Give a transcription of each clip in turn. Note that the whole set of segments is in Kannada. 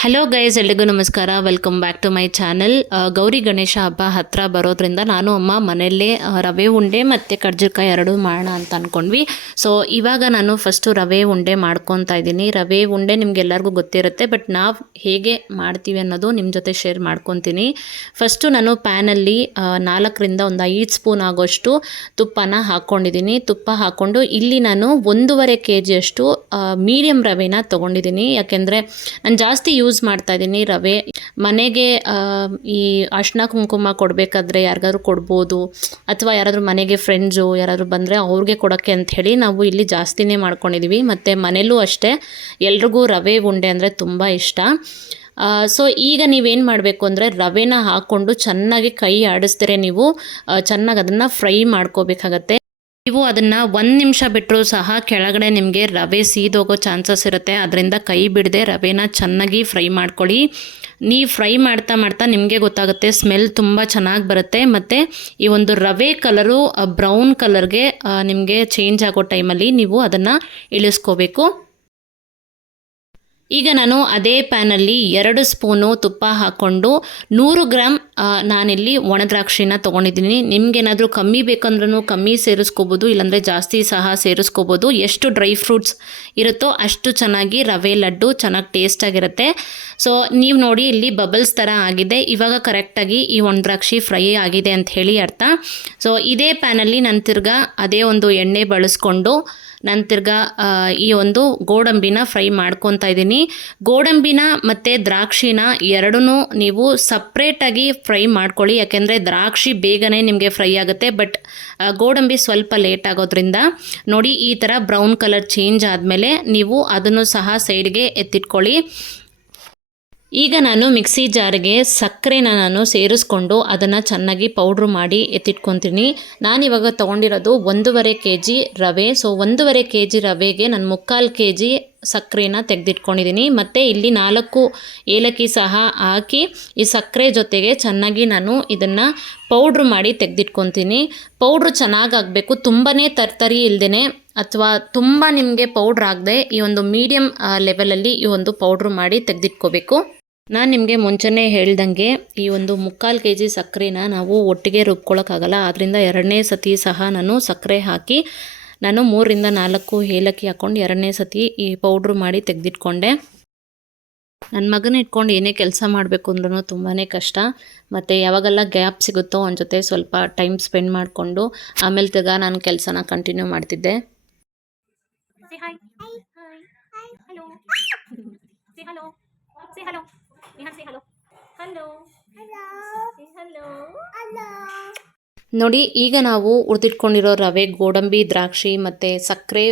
ಹಲೋ ಗೈಸ್ ಎಲ್ರಿಗೂ ನಮಸ್ಕಾರ. Welcome back to my channel Gauri Ganesha ಹಬ್ಬ ಹತ್ತಿರ ಬರೋದ್ರಿಂದ ನಾನು, ಅಮ್ಮ, ಮನೆಯಲ್ಲೇ ರವೆ, ಉಂಡೆ ಮತ್ತು ಕರ್ಜಿಕಾಯಿ ಎರಡು ಮಾಡೋಣ ಅಂತ ಅಂದ್ಕೊಂಡ್ವಿ ಸೊ ಇವಾಗ ನಾನು ಫಸ್ಟು ರವೆ, ಉಂಡೆ ಮಾಡ್ಕೊತಾ ಇದ್ದೀನಿ. ರವೆ, ಉಂಡೆ ನಿಮಗೆಲ್ಲರಿಗೂ ಗೊತ್ತಿರುತ್ತೆ ಬಟ್ ನಾವು ಹೇಗೆ ಮಾಡ್ತೀವಿ ಅನ್ನೋದು ನಿಮ್ಮ ಜೊತೆ ಶೇರ್ ಮಾಡ್ಕೊತೀನಿ. ಫಸ್ಟು ನಾನು ಪ್ಯಾನಲ್ಲಿ ನಾಲ್ಕರಿಂದ ಒಂದು ಐದು ಸ್ಪೂನ್ ಆಗೋಷ್ಟು ತುಪ್ಪನ ಹಾಕ್ಕೊಂಡಿದ್ದೀನಿ ತುಪ್ಪ ಹಾಕ್ಕೊಂಡು ಇಲ್ಲಿ ನಾನು ಒಂದೂವರೆ ಕೆ ಜಿಯಷ್ಟು ಮೀಡಿಯಮ್ ರವೆನ ತೊಗೊಂಡಿದ್ದೀನಿ. ಯಾಕೆಂದರೆ ನಾನು ಜಾಸ್ತಿ ಯೂಸ್ ಮಾಡ್ತಾ ಇದ್ದೀನಿ ರವೆ. ಮನೆಗೆ ಈ ಅರ್ಶಿನ ಕುಂಕುಮ ಕೊಡಬೇಕಾದ್ರೆ ಯಾರಿಗಾದ್ರೂ ಕೊಡ್ಬೋದು. ಅಥವಾ ಯಾರಾದರೂ ಮನೆಗೆ ಫ್ರೆಂಡ್ಸು ಯಾರಾದರೂ ಬಂದರೆ ಅವ್ರಿಗೆ ಕೊಡೋಕ್ಕೆ ಅಂಥೇಳಿ ನಾವು ಇಲ್ಲಿ ಜಾಸ್ತಿನೇ ಮಾಡ್ಕೊಂಡಿದ್ದೀವಿ ಮತ್ತು ಮನೇಲೂ ಅಷ್ಟೇ ಎಲ್ರಿಗೂ ರವೆ ಉಂಡೆ ಅಂದರೆ ತುಂಬ ಇಷ್ಟ. ಸೊ ಈಗ ನೀವೇನು ಮಾಡಬೇಕು ಅಂದರೆ ರವೆನ ಹಾಕ್ಕೊಂಡು ಚೆನ್ನಾಗಿ ಕೈ ಆಡಿಸ್ದರೆ ನೀವು. ಚೆನ್ನಾಗಿ ಅದನ್ನು ಫ್ರೈ ಮಾಡ್ಕೋಬೇಕಾಗತ್ತೆ. ನೀವು ಅದನ್ನು ಒಂದು ನಿಮಿಷ ಬಿಟ್ಟರೂ ಸಹ ಕೆಳಗಡೆ ನಿಮಗೆ ರವೆ ಸೀದೋಗೋ ಚಾನ್ಸಸ್ ಇರುತ್ತೆ. ಅದರಿಂದ ಕೈ ಬಿಡದೆ ರವೆನ ಚೆನ್ನಾಗಿ ಫ್ರೈ ಮಾಡ್ಕೊಳ್ಳಿ. ನೀವು ಫ್ರೈ ಮಾಡ್ತಾ ಮಾಡ್ತಾ ನಿಮಗೆ ಗೊತ್ತಾಗುತ್ತೆ ಸ್ಮೆಲ್ ತುಂಬ ಚೆನ್ನಾಗಿ ಬರುತ್ತೆ. ಮತ್ತು ಈ ಒಂದು ರವೆ ಕಲರು ಬ್ರೌನ್ ಕಲರ್ಗೆ ನಿಮಗೆ ಚೇಂಜ್ ಆಗೋ ಟೈಮಲ್ಲಿ ನೀವು ಅದನ್ನು ಇಳಿಸ್ಕೋಬೇಕು. ಈಗ ನಾನು ಅದೇ ಪ್ಯಾನಲ್ಲಿ ಎರಡು ಸ್ಪೂನು ತುಪ್ಪ ಹಾಕ್ಕೊಂಡು ನೂರು ಗ್ರಾಮ್ ನಾನಿಲ್ಲಿ ಒಣ ದ್ರಾಕ್ಷಿನ ತೊಗೊಂಡಿದ್ದೀನಿ. ನಿಮಗೇನಾದರೂ ಕಮ್ಮಿ ಬೇಕಂದ್ರೂ ಕಮ್ಮಿ ಸೇರಿಸ್ಕೋಬೋದು, ಇಲ್ಲಾಂದರೆ ಜಾಸ್ತಿ ಸಹ ಸೇರಿಸ್ಕೋಬೋದು. ಎಷ್ಟು ಡ್ರೈ ಫ್ರೂಟ್ಸ್ ಇರುತ್ತೋ ಅಷ್ಟು ಚೆನ್ನಾಗಿ ರವೆ ಲಡ್ಡು ಚೆನ್ನಾಗಿ ಟೇಸ್ಟಾಗಿರುತ್ತೆ. ಸೊ, ನೀವು ನೋಡಿ ಇಲ್ಲಿ ಬಬಲ್ಸ್ ಥರ ಆಗಿದೆ. ಇವಾಗ ಕರೆಕ್ಟಾಗಿ ಈ ಒಣ ದ್ರಾಕ್ಷಿ ಫ್ರೈ ಆಗಿದೆ ಅಂತ ಹೇಳಿ ಅರ್ಥ. ಸೊ, ಇದೇ ಪ್ಯಾನಲ್ಲಿ ನಾನು ತಿರ್ಗಾ ಅದೇ ಒಂದು ಎಣ್ಣೆ ಬಳಸ್ಕೊಂಡು ನಾನು ತಿರ್ಗಾ ಈ ಒಂದು ಗೋಡಂಬಿನ ಫ್ರೈ ಮಾಡ್ಕೊತಾ ಇದ್ದೀನಿ. ಗೋಡಂಬಿನ ಮತ್ತು ದ್ರಾಕ್ಷಿನ ಎರಡೂ ನೀವು ಸಪ್ರೇಟಾಗಿ ಫ್ರೈ ಮಾಡ್ಕೊಳ್ಳಿ. ಯಾಕೆಂದರೆ ದ್ರಾಕ್ಷಿ ಬೇಗನೆ ನಿಮಗೆ ಫ್ರೈ ಆಗುತ್ತೆ. ಬಟ್ ಗೋಡಂಬಿ ಸ್ವಲ್ಪ ಲೇಟ್ ಆಗೋದ್ರಿಂದ ನೋಡಿ ಈ ಥರ ಬ್ರೌನ್ ಕಲರ್ ಚೇಂಜ್ ಆದಮೇಲೆ ನೀವು ಅದನ್ನು ಸಹ ಸೈಡ್ಗೆ ಎತ್ತಿಟ್ಕೊಳ್ಳಿ. ಈಗ ನಾನು ಮಿಕ್ಸಿ ಜಾರ್ಗೆ ಸಕ್ಕರೆನ ನಾನು ಸೇರಿಸ್ಕೊಂಡು ಅದನ್ನು ಚೆನ್ನಾಗಿ ಪೌಡ್ರ್ ಮಾಡಿ ಎತ್ತಿಟ್ಕೊತೀನಿ. ನಾನಿವಾಗ ತೊಗೊಂಡಿರೋದು ಒಂದೂವರೆ ಕೆ ಜಿ ರವೆ. ಸೊ ಒಂದೂವರೆ ಕೆ ಜಿ ರವೆಗೆ ನಾನು ಮುಕ್ಕಾಲು ಕೆ ಜಿ ಸಕ್ಕರೆನ ತೆಗೆದಿಟ್ಕೊಂಡಿದ್ದೀನಿ ಮತ್ತು ಇಲ್ಲಿ ನಾಲ್ಕು ಏಲಕ್ಕಿ ಸಹ ಹಾಕಿ ಈ ಸಕ್ಕರೆ ಜೊತೆಗೆ ಚೆನ್ನಾಗಿ ನಾನು ಇದನ್ನು ಪೌಡ್ರ್ ಮಾಡಿ ತೆಗೆದಿಟ್ಕೊತೀನಿ. ಪೌಡ್ರ್ ಚೆನ್ನಾಗಿ ಆಗಬೇಕು ತುಂಬಾ ತರ್ತರಿ ಇಲ್ಲದೇ ಅಥವಾ ತುಂಬ ನಿಮಗೆ ಪೌಡ್ರ್ ಆಗದೆ ಈ ಒಂದು ಮೀಡಿಯಮ್ ಲೆವೆಲಲ್ಲಿ ಈ ಒಂದು ಪೌಡ್ರ್ ಮಾಡಿ ತೆಗೆದಿಟ್ಕೋಬೇಕು. ನಾನು ನಿಮಗೆ ಮುಂಚೆನೇ ಹೇಳ್ದಂಗೆ ಈ ಒಂದು ಮುಕ್ಕಾಲು ಕೆ ಜಿ ಸಕ್ಕರೆನ ನಾವು ಒಟ್ಟಿಗೆ ರುಬ್ಕೊಳ್ಳೋಕ್ಕಾಗಲ್ಲ ಆದ್ದರಿಂದ ಎರಡನೇ ಸತಿ ಸಹ ನಾನು ಸಕ್ಕರೆ ಹಾಕಿ ನಾನು ಮೂರರಿಂದ ನಾಲ್ಕು ಏಲಕ್ಕಿ ಹಾಕ್ಕೊಂಡು ಎರಡನೇ ಸತಿ ಈ ಪೌಡ್ರು ಮಾಡಿ ತೆಗೆದಿಟ್ಕೊಂಡೆ. ನನ್ನ ಮಗನ ಇಟ್ಕೊಂಡು ಏನೇ ಕೆಲಸ ಮಾಡಬೇಕು ಅಂದ್ರೂ ತುಂಬಾ ಕಷ್ಟ. ಮತ್ತು ಯಾವಾಗೆಲ್ಲ ಗ್ಯಾಪ್ ಸಿಗುತ್ತೋ ಅವನ ಜೊತೆ ಸ್ವಲ್ಪ ಟೈಮ್ ಸ್ಪೆಂಡ್ ಮಾಡಿಕೊಂಡು ಆಮೇಲೆ ತಿರ್ಗಾ ನಾನು ಕೆಲಸನ ಕಂಟಿನ್ಯೂ ಮಾಡ್ತಿದ್ದೆ. Say hi. Hi. Hi. Hello. hello. Hello. Nihan, say hello. Hello. Hello. Say hello. Hello. ನೋಡಿ ಈಗ ನಾವು ಹುರಿದಿಟ್ಕೊಂಡಿರೋ ರವೆ ಗೋಡಂಬಿ ದ್ರಾಕ್ಷಿ ಮತ್ತು ಸಕ್ಕರೆ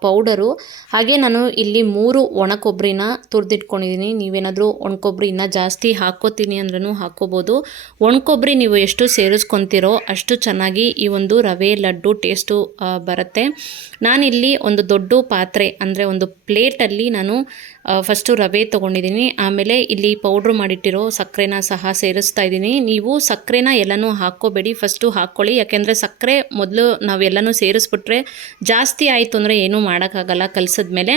ಪೌಡರು ಹಾಗೆ ನಾನು ಇಲ್ಲಿ ಮೂರು ಒಣ ಕೊಬ್ಬರಿನ ತುರಿದಿಟ್ಕೊಂಡಿದ್ದೀನಿ ನೀವೇನಾದರೂ ಒಣ ಕೊಬ್ಬರಿ ಇನ್ನೂ ಜಾಸ್ತಿ ಹಾಕ್ಕೋತೀನಿ ಅಂದ್ರೂ ಹಾಕ್ಕೋಬೋದು ಒಣ ಕೊಬ್ಬರಿ ನೀವು ಎಷ್ಟು ಸೇರಿಸ್ಕೊತೀರೋ ಅಷ್ಟು ಚೆನ್ನಾಗಿ ಈ ಒಂದು ರವೆ ಲಡ್ಡು ಟೇಸ್ಟು ಬರುತ್ತೆ ನಾನಿಲ್ಲಿ ಒಂದು ದೊಡ್ಡ ಪಾತ್ರೆ ಅಂದರೆ ಒಂದು ಪ್ಲೇಟಲ್ಲಿ ನಾನು ಫಸ್ಟು ರವೆ ತೊಗೊಂಡಿದ್ದೀನಿ. ಆಮೇಲೆ ಇಲ್ಲಿ ಪೌಡ್ರ್ ಮಾಡಿಟ್ಟಿರೋ ಸಕ್ಕರೆನ ಸಹ ಸೇರಿಸ್ತಾ ಇದ್ದೀನಿ. ನೀವು ಸಕ್ಕರೆನ ಎಲ್ಲನೂ ಹಾಕ್ಕೋಬೇಡಿ. ಫಸ್ಟು ಹಾಕ್ಕೊಳ್ಳಿ. ಯಾಕೆಂದರೆ ಸಕ್ಕರೆ ಮೊದಲು ನಾವೆಲ್ಲನೂ ಸೇರಿಸ್ಬಿಟ್ರೆ ಜಾಸ್ತಿ ಆಯಿತು ಅಂದರೆ ಏನೂ ಮಾಡೋಕ್ಕಾಗಲ್ಲ ಕಲಸಿದ ಮೇಲೆ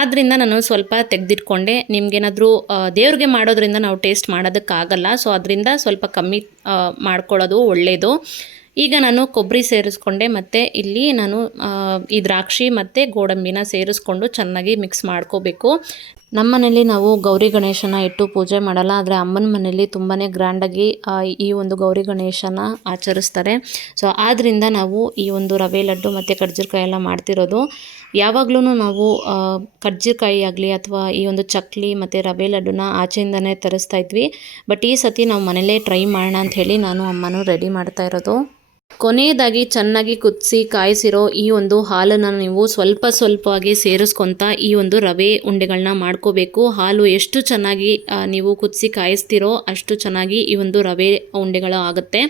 ಆದ್ದರಿಂದ ನಾನು ಸ್ವಲ್ಪ ತೆಗೆದಿಟ್ಕೊಂಡೆ. ನಿಮಗೇನಾದರೂ ದೇವ್ರಿಗೆ ಮಾಡೋದ್ರಿಂದ ನಾವು ಟೇಸ್ಟ್ ಮಾಡೋದಕ್ಕಾಗಲ್ಲ. ಸೊ ಅದರಿಂದ ಸ್ವಲ್ಪ ಕಮ್ಮಿ ಮಾಡ್ಕೊಳ್ಳೋದು ಒಳ್ಳೆಯದು ಈಗ ನಾನು ಕೊಬ್ಬರಿ ಸೇರಿಸ್ಕೊಂಡೆ ಮತ್ತು ಇಲ್ಲಿ ನಾನು ಈ ದ್ರಾಕ್ಷಿ ಮತ್ತು ಗೋಡಂಬಿನ ಸೇರಿಸ್ಕೊಂಡು ಚೆನ್ನಾಗಿ ಮಿಕ್ಸ್ ಮಾಡ್ಕೋಬೇಕು. ನಮ್ಮ ಮನೇಲಿ ನಾವು ಗೌರಿ ಗಣೇಶನ ಇಟ್ಟು ಪೂಜೆ ಮಾಡಲ್ಲ, ಆದರೆ ಅಮ್ಮನ ಮನೆಯಲ್ಲಿ ತುಂಬಾ ಗ್ರ್ಯಾಂಡಾಗಿ ಈ ಒಂದು ಗೌರಿ ಗಣೇಶನ ಆಚರಿಸ್ತಾರೆ. ಸೊ ಆದ್ದರಿಂದ ನಾವು ಈ ಒಂದು ರವೆ, ಲಡ್ಡು ಮತ್ತು ಕರ್ಜಿಕಾಯಿ ಎಲ್ಲ ಮಾಡ್ತಿರೋದು. ಯಾವಾಗಲೂ ನಾವು ಕಡ್ಜಿರ್ಕಾಯಿ ಆಗಲಿ ಅಥವಾ ಈ ಒಂದು ಚಕ್ಲಿ ಮತ್ತು ರವೆ, ಲಡ್ಡುನ ಆಚೆಯಿಂದನೇ ತರಿಸ್ತಾ ಇದ್ವಿ. ಬಟ್ ಈ ಸತಿ ನಾವು ಮನೇಲೇ ಟ್ರೈ ಮಾಡೋಣ ಅಂತ ಹೇಳಿ ನಾನು ಅಮ್ಮನೂ ರೆಡಿ ಮಾಡ್ತಾ ಇರೋದು. ಕೊನೆಯದಾಗಿ ಚೆನ್ನಾಗಿ ಕುದಿಸಿ ಕಾಯಿಸಿರೋ ಈ ಒಂದು ಹಾಲನ್ನು ನೀವು ಸ್ವಲ್ಪ ಸ್ವಲ್ಪವಾಗಿ ಸೇರಿಸ್ಕೊತಾ ಈ ಒಂದು ರವೆ ಉಂಡೆಗಳನ್ನ ಮಾಡ್ಕೋಬೇಕು. ಹಾಲು ಎಷ್ಟು ಚೆನ್ನಾಗಿ ನೀವು ಕುದಿಸಿ ಕಾಯಿಸ್ತಿರೋ ಅಷ್ಟು ಚೆನ್ನಾಗಿ ಈ ಒಂದು ರವೆ ಉಂಡೆಗಳು ಆಗುತ್ತೆ.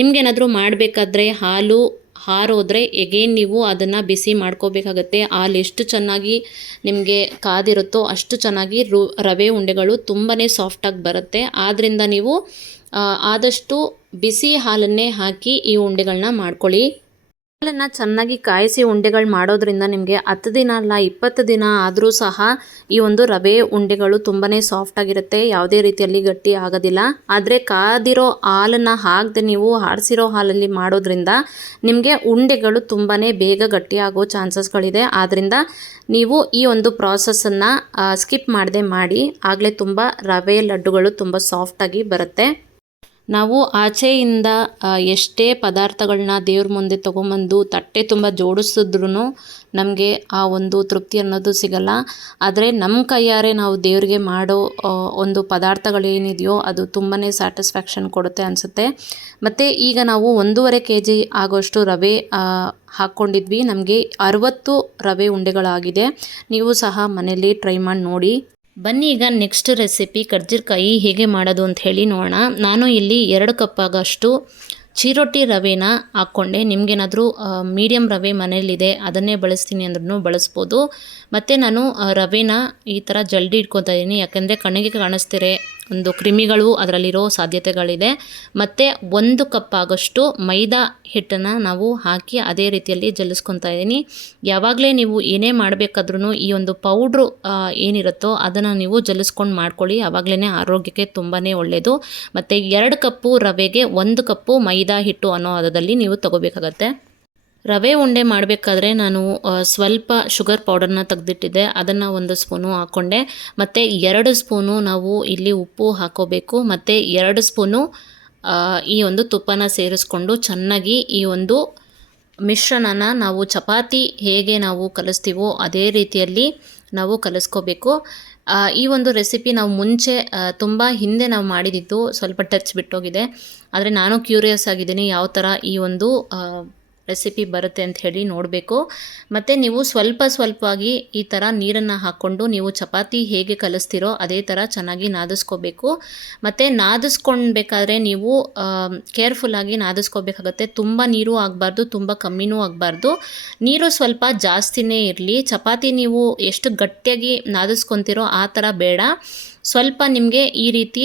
ನಿಮಗೇನಾದರೂ ಮಾಡಬೇಕಾದ್ರೆ ಹಾಲು ಹಾರೋದ್ರೆ ಎಗೇನ್ ನೀವು ಅದನ್ನು ಬಿಸಿ ಮಾಡ್ಕೋಬೇಕಾಗತ್ತೆ. ಹಾಲು ಎಷ್ಟು ಚೆನ್ನಾಗಿ ನಿಮಗೆ ಕಾದಿರುತ್ತೋ ಅಷ್ಟು ಚೆನ್ನಾಗಿ ರವೆ ಉಂಡೆಗಳು ತುಂಬಾ ಸಾಫ್ಟಾಗಿ ಬರುತ್ತೆ. ಆದ್ದರಿಂದ ನೀವು ಆದಷ್ಟು ಬಿಸಿ ಹಾಲನ್ನೇ ಹಾಕಿ ಈ ಉಂಡೆಗಳನ್ನ ಮಾಡ್ಕೊಳ್ಳಿ. ಹಾಲನ್ನು ಚೆನ್ನಾಗಿ ಕಾಯಿಸಿ ಉಂಡೆಗಳು ಮಾಡೋದ್ರಿಂದ ನಿಮಗೆ ಹತ್ತು ದಿನ ಅಲ್ಲ, ಇಪ್ಪತ್ತು ದಿನ ಆದರೂ ಸಹ ಈ ಒಂದು ರವೆ ಉಂಡೆಗಳು ತುಂಬಾ ಸಾಫ್ಟಾಗಿರುತ್ತೆ ಯಾವುದೇ ರೀತಿಯಲ್ಲಿ ಗಟ್ಟಿ ಆಗೋದಿಲ್ಲ. ಆದರೆ ಕಾದಿರೋ ಹಾಲನ್ನು ಹಾಕದೆ ನೀವು ಆಡಿಸಿರೋ ಹಾಲಲ್ಲಿ ಮಾಡೋದ್ರಿಂದ ನಿಮಗೆ ಉಂಡೆಗಳು ತುಂಬಾ ಬೇಗ ಗಟ್ಟಿ ಆಗೋ ಚಾನ್ಸಸ್ಗಳಿದೆ. ಆದ್ದರಿಂದ ನೀವು ಈ ಒಂದು ಪ್ರಾಸೆಸ್ಸನ್ನು ಸ್ಕಿಪ್ ಮಾಡದೆ ಮಾಡಿ, ಆಗಲೇ ತುಂಬ ರವೆ ಲಡ್ಡುಗಳು ತುಂಬ ಸಾಫ್ಟಾಗಿ ಬರುತ್ತೆ. ನಾವು ಆಚೆಯಿಂದ ಎಷ್ಟೇ ಪದಾರ್ಥಗಳನ್ನ ದೇವ್ರ ಮುಂದೆ ತೊಗೊಂಬಂದು ತಟ್ಟೆ ತುಂಬ ಜೋಡಿಸಿದ್ರೂ ನಮಗೆ ಆ ಒಂದು ತೃಪ್ತಿ ಅನ್ನೋದು ಸಿಗಲ್ಲ. ಆದರೆ ನಮ್ಮ ಕೈಯಾರೆ ನಾವು ದೇವರಿಗೆ ಮಾಡೋ ಒಂದು ಪದಾರ್ಥಗಳೇನಿದೆಯೋ ಅದು ತುಂಬಾ ಸ್ಯಾಟಿಸ್ಫ್ಯಾಕ್ಷನ್ ಕೊಡುತ್ತೆ ಅನಿಸುತ್ತೆ. ಮತ್ತು ಈಗ ನಾವು ಒಂದೂವರೆ ಕೆ ಜಿ ಆಗೋಷ್ಟು ರವೆ ಹಾಕ್ಕೊಂಡಿದ್ವಿ. ನಮಗೆ ಅರವತ್ತು ರವೆ ಉಂಡೆಗಳಾಗಿದೆ. ನೀವು ಸಹ ಮನೆಯಲ್ಲಿ ಟ್ರೈ ಮಾಡಿ ನೋಡಿ. ಬನ್ನಿ ಈಗ ನೆಕ್ಸ್ಟ್ ರೆಸಿಪಿ ಕರ್ಜಿಕಾಯಿ ಹೇಗೆ ಮಾಡೋದು ಅಂತ ಹೇಳಿ ನೋಡೋಣ. ನಾನು ಇಲ್ಲಿ ಎರಡು ಕಪ್ ಆಗಷ್ಟು ಚಿರೋಟಿ ರವೆನ ಹಾಕ್ಕೊಂಡೆ. ನಿಮಗೇನಾದರೂ ಮೀಡಿಯಮ್ ರವೆ ಮನೇಲಿದೆ ಅದನ್ನೇ ಬಳಸ್ತೀನಿ ಅಂದ್ರೂ ಬಳಸ್ಬೋದು. ಮತ್ತು ನಾನು ರವೆನ ಈ ಥರ ಜಲ್ದಿ ಇಟ್ಕೊತಾ ಇದ್ದೀನಿ. ಯಾಕೆಂದರೆ ಕಣ್ಣಿಗೆ ಕಾಣಿಸ್ತಿರೆ, ಒಂದು ಕ್ರಿಮಿಗಳು ಅದರಲ್ಲಿರೋ ಸಾಧ್ಯತೆಗಳಿದೆ. ಮತ್ತು ಒಂದು ಕಪ್ ಆಗೋಷ್ಟು ಮೈದಾ ಹಿಟ್ಟನ್ನು ನಾವು ಹಾಕಿ ಅದೇ ರೀತಿಯಲ್ಲಿ ಜಲಿಸ್ಕೊತಾ ಇದ್ದೀನಿ. ಯಾವಾಗಲೇ ನೀವು ಏನೇ ಮಾಡಬೇಕಾದ್ರೂ ಈ ಒಂದು ಪೌಡ್ರು ಏನಿರುತ್ತೋ ಅದನ್ನು ನೀವು ಜಲಿಸ್ಕೊಂಡು ಮಾಡ್ಕೊಳ್ಳಿ. ಆವಾಗಲೇ ಆರೋಗ್ಯಕ್ಕೆ ತುಂಬಾ ಒಳ್ಳೆಯದು ಮತ್ತು ಎರಡು ಕಪ್ಪು ರವೆಗೆ ಒಂದು ಕಪ್ಪು ಮೈದಾ ಹಿಟ್ಟು ಅನ್ನೋ ಹದದಲ್ಲಿ ನೀವು ತಗೋಬೇಕಾಗತ್ತೆ. ರವೆ ಉಂಡೆ ಮಾಡಬೇಕಾದ್ರೆ ನಾನು ಸ್ವಲ್ಪ ಶುಗರ್ ಪೌಡರ್ನ ತೆಗೆದಿಟ್ಟಿದ್ದೆ. ಅದನ್ನು ಒಂದು ಸ್ಪೂನು ಹಾಕ್ಕೊಂಡೆ. ಮತ್ತು ಎರಡು ಸ್ಪೂನು ನಾವು ಇಲ್ಲಿ ಉಪ್ಪು ಹಾಕೋಬೇಕು. ಮತ್ತು ಎರಡು ಸ್ಪೂನು ಈ ಒಂದು ತುಪ್ಪನ ಸೇರಿಸ್ಕೊಂಡು ಚೆನ್ನಾಗಿ ಈ ಒಂದು ಮಿಶ್ರಣನ ನಾವು ಚಪಾತಿ ಹೇಗೆ ನಾವು ಕಲಿಸ್ತೀವೋ ಅದೇ ರೀತಿಯಲ್ಲಿ ನಾವು ಕಲಿಸ್ಕೋಬೇಕು. ಈ ಒಂದು ರೆಸಿಪಿ ನಾವು ಮುಂಚೆ ತುಂಬ ಹಿಂದೆ ನಾವು ಮಾಡಿದ್ದು ಸ್ವಲ್ಪ ಟಚ್ ಬಿಟ್ಟೋಗಿದೆ. ಆದರೆ ನಾನು ಕ್ಯೂರಿಯಸ್ ಆಗಿದ್ದೀನಿ ಯಾವ ಥರ ಈ ಒಂದು ರೆಸಿಪಿ ಬರುತ್ತೆ ಅಂತ ಹೇಳಿ ನೋಡಬೇಕು. ಮತ್ತು ನೀವು ಸ್ವಲ್ಪ ಸ್ವಲ್ಪವಾಗಿ ಈ ಥರ ನೀರನ್ನು ಹಾಕ್ಕೊಂಡು ನೀವು ಚಪಾತಿ ಹೇಗೆ ಕಲಿಸ್ತೀರೋ ಅದೇ ಥರ ಚೆನ್ನಾಗಿ ನಾದಿಸ್ಕೋಬೇಕು. ಮತ್ತು ನಾದಿಸ್ಕೊಳ್ಬೇಕಾದ್ರೆ ನೀವು ಕೇರ್ಫುಲ್ಲಾಗಿ ನಾದಿಸ್ಕೋಬೇಕಾಗತ್ತೆ. ತುಂಬ ನೀರು ಆಗಬಾರ್ದು, ತುಂಬ ಕಮ್ಮಿನೂ ಆಗಬಾರ್ದು. ನೀರು ಸ್ವಲ್ಪ ಜಾಸ್ತಿನೇ ಇರಲಿ. ಚಪಾತಿ ನೀವು ಎಷ್ಟು ಗಟ್ಟಿಯಾಗಿ ನಾದಿಸ್ಕೊತಿರೋ ಆ ಥರ ಬೇಡ. ಸ್ವಲ್ಪ ನಿಮಗೆ ಈ ರೀತಿ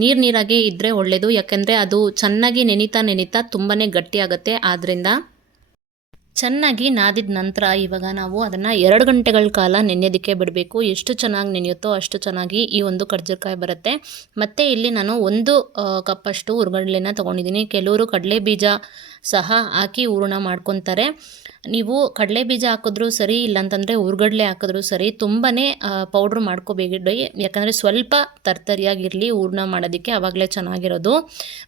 ನೀರು ನೀರಾಗೆ ಇದ್ದರೆ ಒಳ್ಳೆಯದು ಯಾಕೆಂದರೆ ಅದು ಚೆನ್ನಾಗಿ ನೆನೀತಾ ನೆನೀತಾ ತುಂಬಾ ಗಟ್ಟಿಯಾಗುತ್ತೆ ಆದ್ದರಿಂದ ಚೆನ್ನಾಗಿ ನಾದಿದ ನಂತರ ಇವಾಗ ನಾವು ಅದನ್ನು ಎರಡು ಗಂಟೆಗಳ ಕಾಲ ನೆನೆಯೋದಕ್ಕೆ ಬಿಡಬೇಕು. ಎಷ್ಟು ಚೆನ್ನಾಗಿ ನೆನೆಯುತ್ತೋ ಅಷ್ಟು ಚೆನ್ನಾಗಿ ಈ ಒಂದು ಕರ್ಜಿಕಾಯಿ ಬರುತ್ತೆ. ಮತ್ತು ಇಲ್ಲಿ ನಾನು ಒಂದು ಕಪ್ಪಷ್ಟು ಹುರ್ಗಡ್ಲೆನ ತೊಗೊಂಡಿದ್ದೀನಿ. ಕೆಲವರು ಕಡಲೆ ಬೀಜ ಸಹ ಹಾಕಿ ಹೂರಣ ಮಾಡ್ಕೊತಾರೆ. ನೀವು ಕಡಲೆ ಬೀಜ ಹಾಕಿದ್ರೂ ಸರಿ, ಇಲ್ಲಾಂತಂದರೆ ಹುರ್ಗಡ್ಲೆ ಹಾಕಿದ್ರೂ ಸರಿ ತುಂಬಾ ಪೌಡ್ರ್ ಮಾಡ್ಕೋಬೇಡಿ. ಯಾಕಂದರೆ ಸ್ವಲ್ಪ ತರ್ತರಿಯಾಗಿರಲಿ ಹೂರ್ಣ ಮಾಡೋದಕ್ಕೆ ಆವಾಗಲೇ ಚೆನ್ನಾಗಿರೋದು.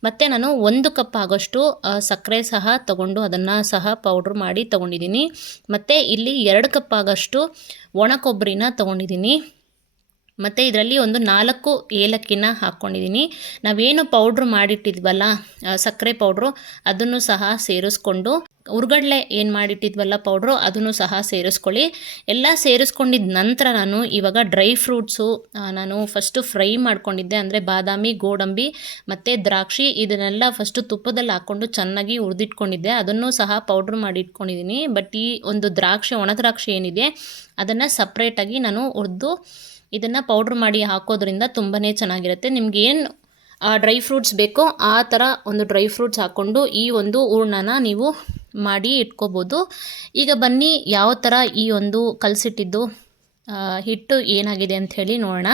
ಮತ್ತು ನಾನು ಒಂದು ಕಪ್ ಆಗೋಷ್ಟು ಸಕ್ಕರೆ ಸಹ ತಗೊಂಡು ಅದನ್ನು ಸಹ ಪೌಡ್ರ್ ಮಾಡಿ ತೊಗೊಂಡಿದ್ದೀನಿ. ಮತ್ತು ಇಲ್ಲಿ ಎರಡು ಕಪ್ ಆಗೋಷ್ಟು ಒಣ ಕೊಬ್ಬರಿನ ತೊಗೊಂಡಿದ್ದೀನಿ. ಮತ್ತು ಇದರಲ್ಲಿ ಒಂದು ನಾಲ್ಕು ಏಲಕ್ಕಿನ ಹಾಕ್ಕೊಂಡಿದ್ದೀನಿ ನಾವೇನು ಪೌಡ್ರ್ ಮಾಡಿಟ್ಟಿದ್ವಲ್ಲ ಸಕ್ಕರೆ ಪೌಡ್ರು ಅದನ್ನು ಸಹ ಸೇರಿಸ್ಕೊಂಡು ಉರ್ಗಡ್ಲೆ ಏನು ಮಾಡಿಟ್ಟಿದ್ವಲ್ಲ ಪೌಡ್ರು ಅದನ್ನು ಸಹ ಸೇರಿಸ್ಕೊಳ್ಳಿ. ಎಲ್ಲ ಸೇರಿಸ್ಕೊಂಡಿದ್ದ ನಂತರ ನಾನು ಇವಾಗ ಡ್ರೈ ಫ್ರೂಟ್ಸು ನಾನು ಫಸ್ಟು ಫ್ರೈ ಮಾಡ್ಕೊಂಡಿದ್ದೆ ಅಂದರೆ ಬಾದಾಮಿ, ಗೋಡಂಬಿ ಮತ್ತು ದ್ರಾಕ್ಷಿ ಇದನ್ನೆಲ್ಲ ಫಸ್ಟು ತುಪ್ಪದಲ್ಲಿ ಹಾಕ್ಕೊಂಡು ಚೆನ್ನಾಗಿ ಹುರಿದಿಟ್ಕೊಂಡಿದ್ದೆ. ಅದನ್ನು ಸಹ ಪೌಡ್ರ್ ಮಾಡಿ ಇಟ್ಕೊಂಡಿದ್ದೀನಿ ಬಟ್ ಈ ಒಂದು ದ್ರಾಕ್ಷಿ, ಒಣ ದ್ರಾಕ್ಷಿ ಏನಿದೆ, ಅದನ್ನು ಸಪ್ರೇಟಾಗಿ ನಾನು ಹುರಿದು ಇದನ್ನು ಪೌಡ್ರ್ ಮಾಡಿ ಹಾಕೋದ್ರಿಂದ ತುಂಬಾ ಚೆನ್ನಾಗಿರುತ್ತೆ. ನಿಮ್ಗೆ ಏನು ಡ್ರೈ ಫ್ರೂಟ್ಸ್ ಬೇಕೋ ಆ ಥರ ಒಂದು ಡ್ರೈ ಫ್ರೂಟ್ಸ್ ಹಾಕ್ಕೊಂಡು ಈ ಒಂದು ಹೂರ್ಣನ ನೀವು ಮಾಡಿ ಇಟ್ಕೋಬೋದು. ಈಗ ಬನ್ನಿ ಯಾವ ಥರ ಈ ಒಂದು ಕಲಸಿಟ್ಟಿದ್ದು ಹಿಟ್ಟು ಏನಾಗಿದೆ ಅಂತ ಹೇಳಿ ನೋಡೋಣ.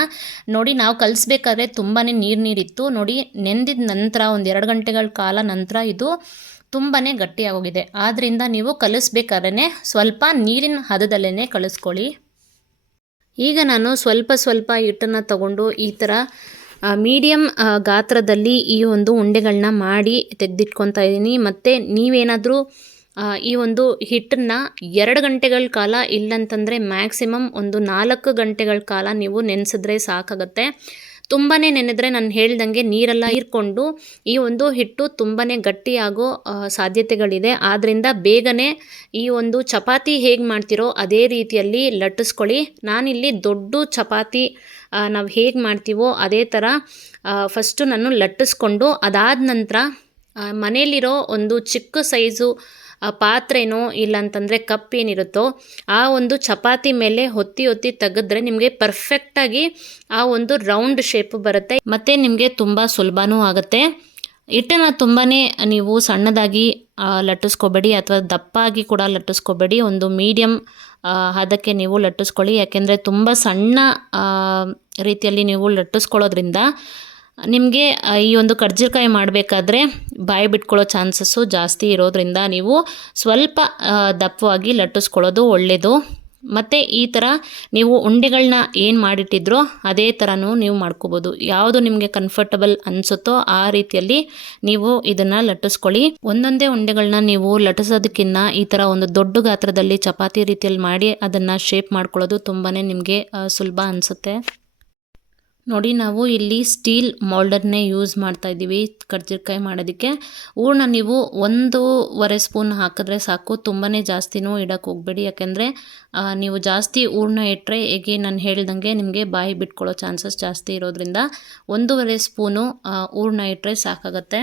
ನೋಡಿ, ನಾವು ಕಲಿಸ್ಬೇಕಾದ್ರೆ ತುಂಬಾ ನೀರು ನೀರಿತ್ತು. ನೋಡಿ, ನೆಂದಿದ ನಂತರ ಒಂದು ಎರಡು ಗಂಟೆಗಳ ಕಾಲ ನಂತರ ಇದು ತುಂಬಾ ಗಟ್ಟಿಯಾಗೋಗಿದೆ. ಆದ್ದರಿಂದ ನೀವು ಕಲಿಸ್ಬೇಕಾದ್ರೆ ಸ್ವಲ್ಪ ನೀರಿನ ಹದದಲ್ಲೇ ಕಲಿಸ್ಕೊಳ್ಳಿ. ಈಗ ನಾನು ಸ್ವಲ್ಪ ಸ್ವಲ್ಪ ಹಿಟ್ಟನ್ನು ತಗೊಂಡು ಈ ಥರ ಮೀಡಿಯಮ್ ಗಾತ್ರದಲ್ಲಿ ಈ ಒಂದು ಉಂಡೆಗಳನ್ನ ಮಾಡಿ ತೆಗೆದಿಟ್ಕೊತಾ ಇದ್ದೀನಿ. ಮತ್ತು ನೀವೇನಾದರೂ ಈ ಒಂದು ಹಿಟ್ಟನ್ನು ಎರಡು ಗಂಟೆಗಳ ಕಾಲ ಇಲ್ಲಂತಂದರೆ ಮ್ಯಾಕ್ಸಿಮಮ್ ಒಂದು ನಾಲ್ಕು ಗಂಟೆಗಳ ಕಾಲ ನೀವು ನೆನೆಸಿದ್ರೆ ಸಾಕಾಗುತ್ತೆ. ತುಂಬಾ ನೆನೆದ್ರೆ ನಾನು ಹೇಳ್ದಂಗೆ ನೀರೆಲ್ಲ ಹೀರ್ಕೊಂಡು ಈ ಒಂದು ಹಿಟ್ಟು ತುಂಬಾ ಗಟ್ಟಿಯಾಗೋ ಸಾಧ್ಯತೆಗಳಿದೆ. ಆದ್ದರಿಂದ ಬೇಗನೆ ಈ ಒಂದು ಚಪಾತಿ ಹೇಗೆ ಮಾಡ್ತಿರೋ ಅದೇ ರೀತಿಯಲ್ಲಿ ಲಟ್ಟಿಸ್ಕೊಳ್ಳಿ. ನಾನಿಲ್ಲಿ ದೊಡ್ಡ ಚಪಾತಿ ನಾವು ಹೇಗೆ ಮಾಡ್ತೀವೋ ಅದೇ ಥರ ಫಸ್ಟು ನಾನು ಲಟ್ಟಿಸ್ಕೊಂಡು ಅದಾದ ನಂತರ ಮನೆಯಲ್ಲಿರೋ ಒಂದು ಚಿಕ್ಕ ಸೈಜು ಆ ಪಾತ್ರೆನೋ ಇಲ್ಲಾಂತಂದರೆ ಕಪ್ ಏನಿರುತ್ತೋ ಆ ಒಂದು ಚಪಾತಿ ಮೇಲೆ ಹೊತ್ತಿ ಹೊತ್ತಿ ತೆಗೆದ್ರೆ ನಿಮಗೆ ಪರ್ಫೆಕ್ಟಾಗಿ ಆ ಒಂದು ರೌಂಡ್ ಶೇಪ್ ಬರುತ್ತೆ. ಮತ್ತು ನಿಮಗೆ ತುಂಬ ಸುಲಭನೂ ಆಗುತ್ತೆ. ಹಿಟ್ಟನ್ನು ತುಂಬಾ ನೀವು ಸಣ್ಣದಾಗಿ ಲಟ್ಟಿಸ್ಕೋಬೇಡಿ ಅಥವಾ ದಪ್ಪಾಗಿ ಕೂಡ ಲಟ್ಟಿಸ್ಕೋಬೇಡಿ. ಒಂದು ಮೀಡಿಯಮ್ ಹದಕ್ಕೆ ನೀವು ಲಟ್ಟಿಸ್ಕೊಳ್ಳಿ. ಯಾಕೆಂದರೆ ತುಂಬ ಸಣ್ಣ ರೀತಿಯಲ್ಲಿ ನೀವು ಲಟ್ಟಿಸ್ಕೊಳ್ಳೋದ್ರಿಂದ ನಿಮಗೆ ಈ ಒಂದು ಕರ್ಜಿಕಾಯಿ ಮಾಡಬೇಕಾದ್ರೆ ಬಾಯಿ ಬಿಟ್ಕೊಳ್ಳೋ ಚಾನ್ಸಸ್ಸು ಜಾಸ್ತಿ ಇರೋದ್ರಿಂದ ನೀವು ಸ್ವಲ್ಪ ದಪ್ಪವಾಗಿ ಲಟ್ಟಿಸ್ಕೊಳ್ಳೋದು ಒಳ್ಳೆಯದು ಮತ್ತು ಈ ಥರ ನೀವು ಉಂಡೆಗಳನ್ನ ಏನು ಮಾಡಿಟ್ಟಿದ್ರೋ ಅದೇ ಥರನೂ ನೀವು ಮಾಡ್ಕೋಬೋದು. ಯಾವುದು ನಿಮಗೆ ಕಂಫರ್ಟಬಲ್ ಅನಿಸುತ್ತೋ ಆ ರೀತಿಯಲ್ಲಿ ನೀವು ಇದನ್ನು ಲಟ್ಟಿಸ್ಕೊಳ್ಳಿ. ಒಂದೊಂದೇ ಉಂಡೆಗಳನ್ನ ನೀವು ಲಟ್ಟಿಸೋದಕ್ಕಿಂತ ಈ ಥರ ಒಂದು ದೊಡ್ಡ ಗಾತ್ರದಲ್ಲಿ ಚಪಾತಿ ರೀತಿಯಲ್ಲಿ ಮಾಡಿ ಅದನ್ನು ಶೇಪ್ ಮಾಡ್ಕೊಳ್ಳೋದು ತುಂಬಾ ನಿಮಗೆ ಸುಲಭ ಅನಿಸುತ್ತೆ. ನೋಡಿ, ನಾವು ಇಲ್ಲಿ ಸ್ಟೀಲ್ ಮೌಲ್ಡರ್ನೇ ಯೂಸ್ ಮಾಡ್ತಾ ಇದ್ದೀವಿ ಕರ್ಜಿಕಾಯಿ ಮಾಡೋದಕ್ಕೆ. ಹೂರ್ಣ ನೀವು ಒಂದೂವರೆ ಸ್ಪೂನ್ ಹಾಕಿದ್ರೆ ಸಾಕು. ತುಂಬಾ ಜಾಸ್ತಿನೂ ಇಡೋಕ್ಕೆ ಹೋಗಬೇಡಿ. ಯಾಕೆಂದರೆ ನೀವು ಜಾಸ್ತಿ ಹೂರ್ಣ ಇಟ್ಟರೆ ಹೇಗೆ ನಾನು ಹೇಳ್ದಂಗೆ ನಿಮಗೆ ಬಾಯಿ ಬಿಟ್ಕೊಳ್ಳೋ ಚಾನ್ಸಸ್ ಜಾಸ್ತಿ ಇರೋದ್ರಿಂದ ಒಂದೂವರೆ ಸ್ಪೂನು ಹೂರ್ಣ ಇಟ್ಟರೆ ಸಾಕಾಗತ್ತೆ.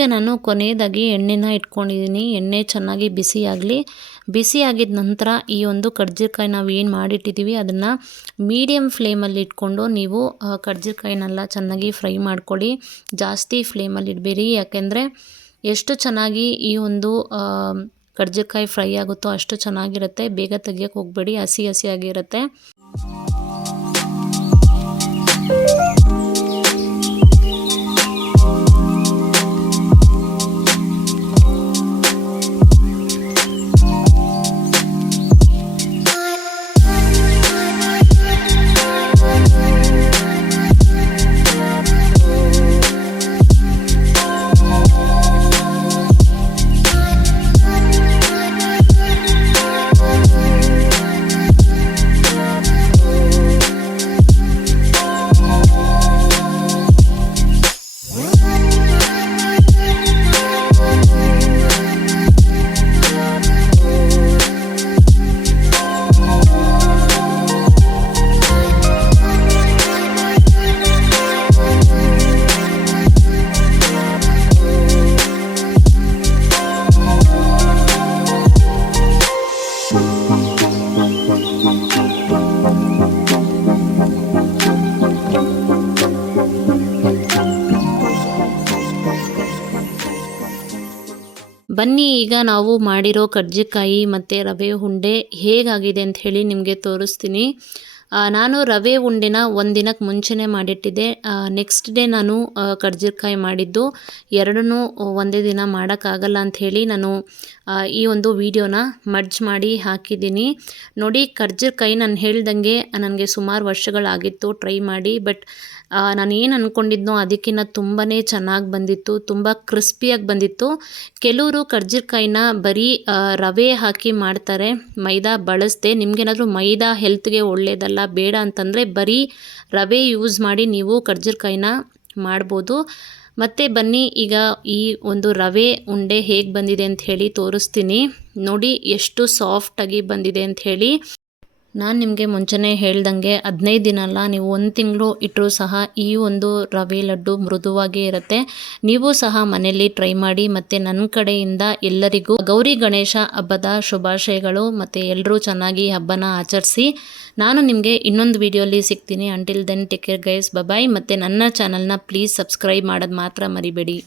ಈಗ ನಾನು ಕೊನೆಯದಾಗಿ ಎಣ್ಣೆನ ಇಟ್ಕೊಂಡಿದ್ದೀನಿ. ಎಣ್ಣೆ ಚೆನ್ನಾಗಿ ಬಿಸಿಯಾಗಲಿ ಬಿಸಿಯಾಗಿದ ನಂತರ ಈ ಒಂದು ಕರ್ಜಿಕಾಯಿ ನಾವು ಏನು ಮಾಡಿಟ್ಟಿದ್ದೀವಿ ಅದನ್ನು ಮೀಡಿಯಮ್ ಫ್ಲೇಮಲ್ಲಿ ಇಟ್ಕೊಂಡು ನೀವು ಕರ್ಜಿಕಾಯಿನೆಲ್ಲ ಚೆನ್ನಾಗಿ ಫ್ರೈ ಮಾಡ್ಕೊಳ್ಳಿ ಜಾಸ್ತಿ ಫ್ಲೇಮಲ್ಲಿ ಇಡಬೇಡಿ. ಯಾಕೆಂದರೆ ಎಷ್ಟು ಚೆನ್ನಾಗಿ ಈ ಒಂದು ಕರ್ಜಿಕಾಯಿ ಫ್ರೈ ಆಗುತ್ತೋ ಅಷ್ಟು ಚೆನ್ನಾಗಿರುತ್ತೆ. ಬೇಗ ತೆಗಿಯೋಕೆ ಹೋಗಬೇಡಿ. ಹಸಿ ಹಸಿಯಾಗಿರುತ್ತೆ ಬನ್ನಿ ಈಗ ನಾವು ಮಾಡಿರೋ ಕರ್ಜಿಕಾಯಿ ಮತ್ತು ರವೆ ಉಂಡೆ ಹೇಗಾಗಿದೆ ಅಂತ ಹೇಳಿ ನಿಮಗೆ ತೋರಿಸ್ತೀನಿ. ನಾನು ರವೆ ಉಂಡೆನ ಒಂದಿನಕ್ಕೆ ದಿನಕ್ಕೆ ಮುಂಚೆನೇ ಮಾಡಿಟ್ಟಿದ್ದೆ. ನೆಕ್ಸ್ಟ್ ಡೇ ನಾನು ಕರ್ಜಿಕಾಯಿ ಮಾಡಿದ್ದು. ಎರಡನ್ನೂ ಒಂದೇ ದಿನ ಮಾಡೋಕ್ಕಾಗಲ್ಲ ಅಂಥೇಳಿ ನಾನು ಈ ಒಂದು ವಿಡಿಯೋನ ಮಡ್ಜ್ ಮಾಡಿ ಹಾಕಿದ್ದೀನಿ. ನೋಡಿ ಕರ್ಜಿಕಾಯಿ ನಾನು ಹೇಳ್ದಂಗೆ ನನಗೆ ಸುಮಾರು ವರ್ಷಗಳಾಗಿತ್ತು ಟ್ರೈ ಮಾಡಿ, ಬಟ್ ನಾನು ಏನು ಅಂದ್ಕೊಂಡಿದ್ನೋ ಅದಕ್ಕಿಂತ ತುಂಬಾ ಚೆನ್ನಾಗಿ ಬಂದಿತ್ತು, ತುಂಬ ಕ್ರಿಸ್ಪಿಯಾಗಿ ಬಂದಿತ್ತು. ಕೆಲವರು ಕರ್ಜಿಕಾಯಿನ ಬರೀ ರವೆ ಹಾಕಿ ಮಾಡ್ತಾರೆ, ಮೈದಾ ಬಳಸದೆ, ನಿಮಗೇನಾದರೂ ಮೈದಾ ಹೆಲ್ತ್ಗೆ ಒಳ್ಳೆಯದಲ್ಲ ಬೇಡ ಅಂತಂದರೆ ಬರೀ ರವೆ ಯೂಸ್ ಮಾಡಿ ನೀವು ಕರ್ಜಿಕಾಯಿನ ಮಾಡ್ಬೋದು. ಮತ್ತು ಬನ್ನಿ, ಈಗ ಈ ಒಂದು ರವೆ ಉಂಡೆ ಹೇಗೆ ಬಂದಿದೆ ಅಂತ ಹೇಳಿ ತೋರಿಸ್ತೀನಿ. ನೋಡಿ, ಎಷ್ಟು ಸಾಫ್ಟಾಗಿ ಬಂದಿದೆ ಅಂತ ಹೇಳಿ. ನಾನು ನಿಮಗೆ ಮುಂಚೆನೇ ಹೇಳ್ದಂಗೆ ಹದಿನೈದು ದಿನ ಅಲ್ಲ ನೀವು ಒಂದು ತಿಂಗಳು ಇಟ್ಟರೂ ಸಹ ಈ ಒಂದು ರವೆ ಲಡ್ಡು ಮೃದುವಾಗೇ ಇರುತ್ತೆ. ನೀವು ಸಹ ಮನೆಯಲ್ಲಿ ಟ್ರೈ ಮಾಡಿ ಮತ್ತು ನನ್ನ ಕಡೆಯಿಂದ ಎಲ್ಲರಿಗೂ ಗೌರಿ ಗಣೇಶ ಹಬ್ಬದ ಶುಭಾಶಯಗಳು ಮತ್ತು ಎಲ್ಲರೂ ಚೆನ್ನಾಗಿ ಹಬ್ಬನ ಆಚರಿಸಿ. ನಾನು ನಿಮಗೆ ಇನ್ನೊಂದು ವಿಡಿಯೋಲಿ ಸಿಗ್ತೀನಿ. Until then take care guys bye bye ಮತ್ತು ನನ್ನ ಚಾನಲ್ನ ಪ್ಲೀಸ್ ಸಬ್ಸ್ಕ್ರೈಬ್ ಮಾಡೋದು ಮಾತ್ರ ಮರಿಬೇಡಿ.